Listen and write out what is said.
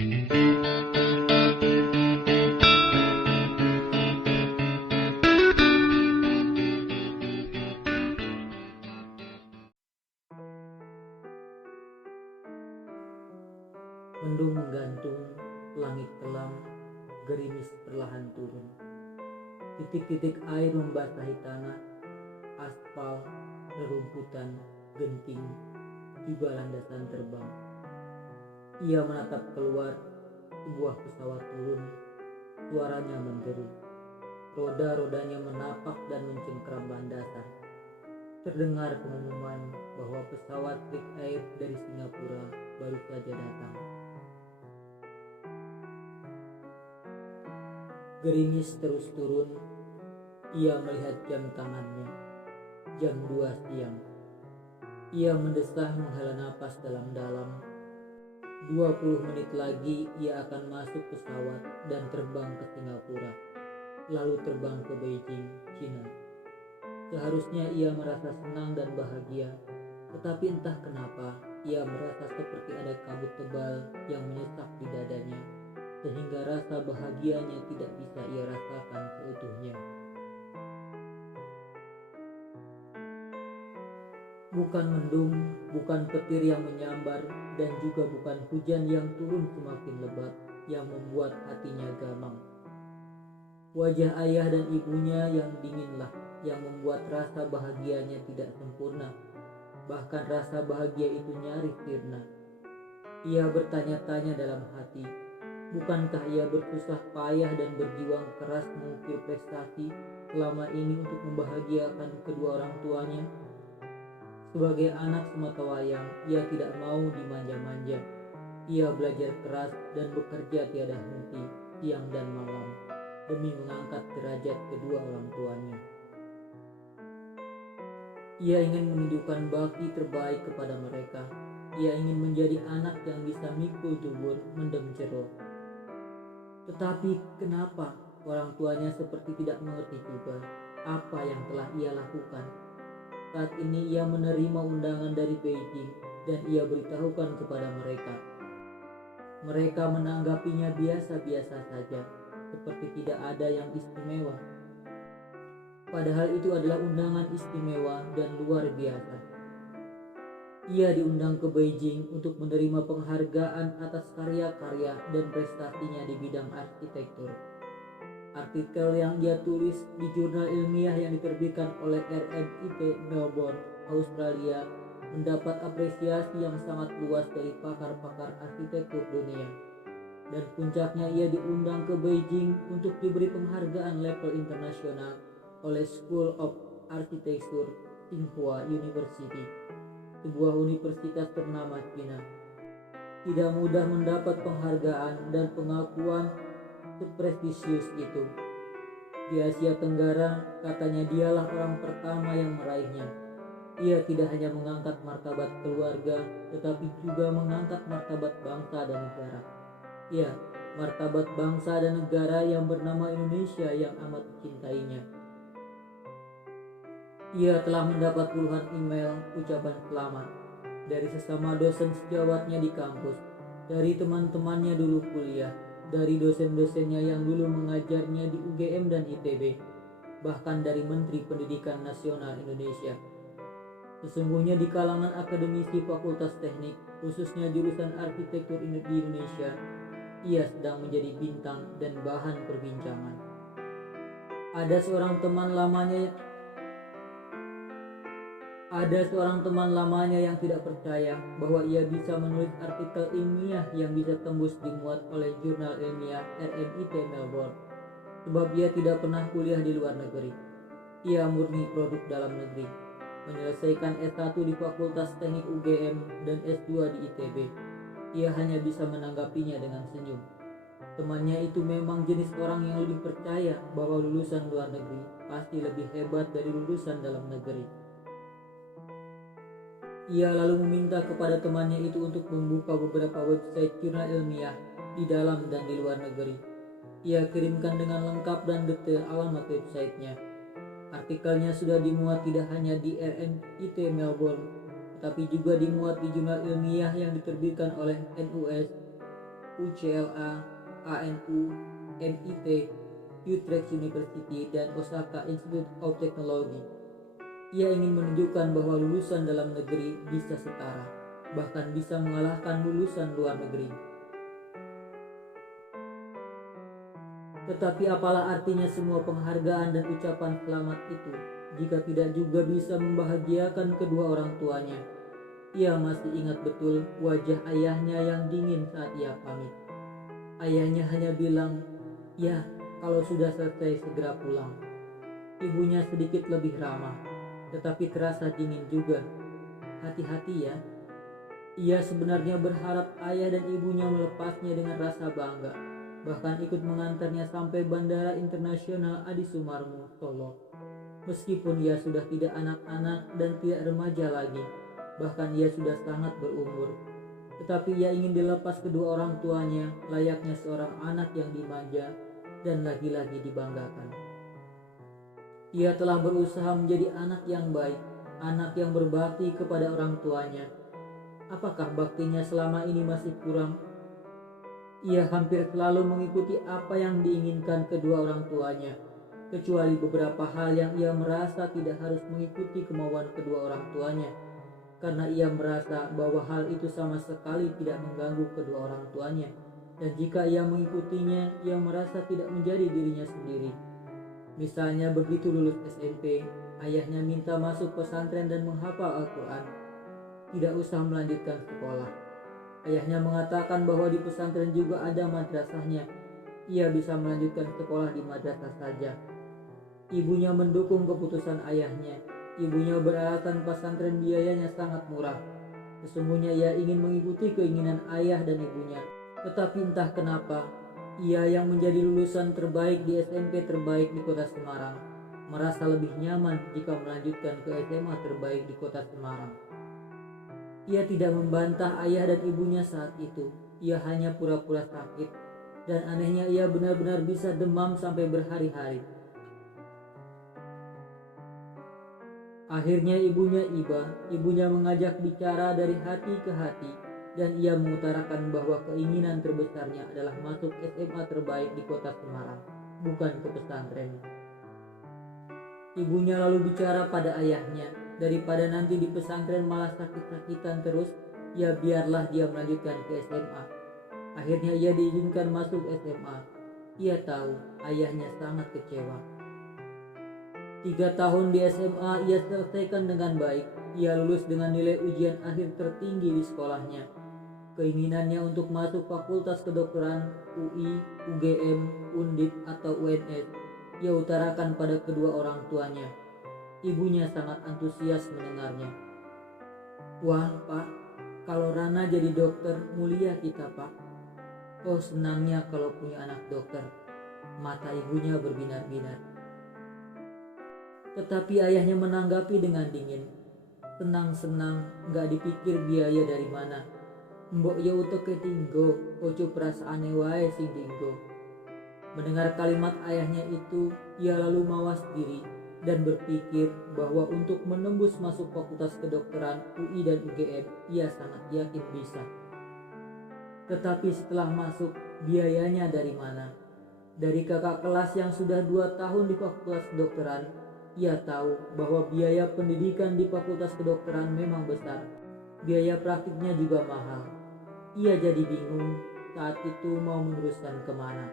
Mendung menggantung, langit kelam, gerimis perlahan turun. Titik-titik air membasahi tanah, aspal, rerumputan, genting, juga landasan terbang. Ia menatap keluar, sebuah pesawat turun, suaranya menderu. Roda-rodanya menapak dan mencengkram landasan. Terdengar pengumuman bahwa pesawat Quick Air dari Singapura baru saja datang. Gerimis terus turun. Ia melihat jam tangannya. Jam 2 siang. Ia mendesah menghela napas dalam-dalam. 20 menit lagi ia akan masuk pesawat dan terbang ke Singapura, lalu terbang ke Beijing, Cina. Seharusnya ia merasa senang dan bahagia, tetapi entah kenapa ia merasa seperti ada kabut tebal yang menyesak di dadanya, sehingga rasa bahagianya tidak bisa ia rasakan seutuhnya. Bukan mendung, bukan petir yang menyambar, dan juga bukan hujan yang turun semakin lebat yang membuat hatinya gamang. Wajah ayah dan ibunya yang dinginlah yang membuat rasa bahagianya tidak sempurna. Bahkan rasa bahagia itu nyaris sirna. Ia bertanya-tanya dalam hati, bukankah ia bersusah payah dan berjuang keras mengukir prestasi selama ini untuk membahagiakan kedua orang tuanya? Sebagai anak sematawayang, ia tidak mau dimanja-manja. Ia belajar keras dan bekerja tiada henti, siang dan malam, demi mengangkat derajat kedua orang tuanya. Ia ingin menunjukkan bakti terbaik kepada mereka. Ia ingin menjadi anak yang bisa mikul jubur, mendem jero. Tetapi kenapa orang tuanya seperti tidak mengerti juga apa yang telah ia lakukan? Saat ini ia menerima undangan dari Beijing dan ia beritahukan kepada mereka. Mereka menanggapinya biasa-biasa saja, seperti tidak ada yang istimewa. Padahal itu adalah undangan istimewa dan luar biasa. Ia diundang ke Beijing untuk menerima penghargaan atas karya-karya dan prestasinya di bidang arsitektur. Artikel yang ia tulis di jurnal ilmiah yang diterbitkan oleh RMIT Melbourne, Australia, mendapat apresiasi yang sangat luas dari pakar-pakar arsitektur dunia. Dan puncaknya ia diundang ke Beijing untuk diberi penghargaan level internasional oleh School of Architecture Tsinghua University, sebuah universitas ternama Cina. Tidak mudah mendapat penghargaan dan pengakuan seprestisius itu. Di Asia Tenggara, katanya dialah orang pertama yang meraihnya. Ia tidak hanya mengangkat martabat keluarga, tetapi juga mengangkat martabat bangsa dan negara. Ya, martabat bangsa dan negara yang bernama Indonesia yang amat dicintainya. Ia telah mendapat puluhan email ucapan selamat dari sesama dosen sejawatnya di kampus, dari teman-temannya dulu kuliah, dari dosen-dosennya yang dulu mengajarnya di UGM dan ITB, bahkan dari Menteri Pendidikan Nasional Indonesia. Sesungguhnya di kalangan akademisi Fakultas Teknik, khususnya jurusan arsitektur di Indonesia, ia sedang menjadi bintang dan bahan perbincangan. Ada seorang teman lamanya yang tidak percaya bahwa ia bisa menulis artikel ilmiah yang bisa tembus dimuat oleh jurnal ilmiah RMIT Melbourne, sebab ia tidak pernah kuliah di luar negeri. Ia murni produk dalam negeri, menyelesaikan S1 di Fakultas Teknik UGM dan S2 di ITB. Ia hanya bisa menanggapinya dengan senyum. Temannya itu memang jenis orang yang lebih percaya bahwa lulusan luar negeri pasti lebih hebat dari lulusan dalam negeri. Ia lalu meminta kepada temannya itu untuk membuka beberapa website jurnal ilmiah di dalam dan di luar negeri. Ia kirimkan dengan lengkap dan detail alamat websitenya. Artikelnya sudah dimuat tidak hanya di RMIT Melbourne, tetapi juga dimuat di jurnal ilmiah yang diterbitkan oleh NUS, UCLA, ANU, MIT, Utrecht University, dan Osaka Institute of Technology. Ia ingin menunjukkan bahwa lulusan dalam negeri bisa setara, bahkan bisa mengalahkan lulusan luar negeri. Tetapi apalah artinya semua penghargaan dan ucapan selamat itu jika tidak juga bisa membahagiakan kedua orang tuanya? Ia masih ingat betul wajah ayahnya yang dingin saat ia pamit. Ayahnya hanya bilang, "Ya, kalau sudah selesai segera pulang." Ibunya sedikit lebih ramah, tetapi terasa dingin juga. "Hati-hati ya." Ia sebenarnya berharap ayah dan ibunya melepasnya dengan rasa bangga, bahkan ikut mengantarnya sampai Bandara Internasional Adi Sumarmo, Solo. Meskipun ia sudah tidak anak-anak dan tidak remaja lagi, bahkan ia sudah sangat berumur, tetapi ia ingin dilepas kedua orang tuanya layaknya seorang anak yang dimanja dan lagi-lagi dibanggakan. Ia telah berusaha menjadi anak yang baik, anak yang berbakti kepada orang tuanya. Apakah baktinya selama ini masih kurang? Ia hampir selalu mengikuti apa yang diinginkan kedua orang tuanya, kecuali beberapa hal yang ia merasa tidak harus mengikuti kemauan kedua orang tuanya, karena ia merasa bahwa hal itu sama sekali tidak mengganggu kedua orang tuanya, dan jika ia mengikutinya, ia merasa tidak menjadi dirinya sendiri. Misalnya begitu lulus SMP, ayahnya minta masuk pesantren dan menghafal Al-Quran, tidak usah melanjutkan sekolah. Ayahnya mengatakan bahwa di pesantren juga ada madrasahnya, ia bisa melanjutkan sekolah di madrasah saja. Ibunya mendukung keputusan ayahnya. Ibunya beralasan pesantren biayanya sangat murah. Sesungguhnya ia ingin mengikuti keinginan ayah dan ibunya. Tetapi entah kenapa, ia yang menjadi lulusan terbaik di SMP terbaik di kota Semarang merasa lebih nyaman jika melanjutkan ke SMA terbaik di kota Semarang. Ia tidak membantah ayah dan ibunya saat itu. Ia hanya pura-pura sakit. Dan anehnya ia benar-benar bisa demam sampai berhari-hari. Akhirnya ibunya mengajak bicara dari hati ke hati, dan ia mengutarakan bahwa keinginan terbesarnya adalah masuk SMA terbaik di kota Semarang, bukan ke pesantren. Ibunya lalu bicara pada ayahnya, daripada nanti di pesantren malah sakit-sakitan terus, ya biarlah dia melanjutkan ke SMA. Akhirnya ia diizinkan masuk SMA. Ia tahu ayahnya sangat kecewa. 3 tahun di SMA ia selesaikan dengan baik. Ia lulus dengan nilai ujian akhir tertinggi di sekolahnya. Keinginannya untuk masuk fakultas kedokteran UI, UGM, Undip atau UNS ia utarakan pada kedua orang tuanya. Ibunya sangat antusias mendengarnya. "Wah, Pak, kalau Rana jadi dokter, mulia kita, Pak." "Oh, senangnya kalau punya anak dokter." Mata ibunya berbinar-binar. Tetapi ayahnya menanggapi dengan dingin. "Senang-senang, gak dipikir biaya dari mana. Mbok ya utek tinggo, ojo perasaane wae sing dinggo." Mendengar kalimat ayahnya itu, ia lalu mawas diri dan berpikir bahwa untuk menembus masuk fakultas kedokteran UI dan UGM, ia sangat yakin bisa. Tetapi setelah masuk, biayanya dari mana? Dari kakak kelas yang sudah 2 tahun di fakultas kedokteran, ia tahu bahwa biaya pendidikan di fakultas kedokteran memang besar. Biaya praktiknya juga mahal. Ia jadi bingung saat itu mau meneruskan kemana.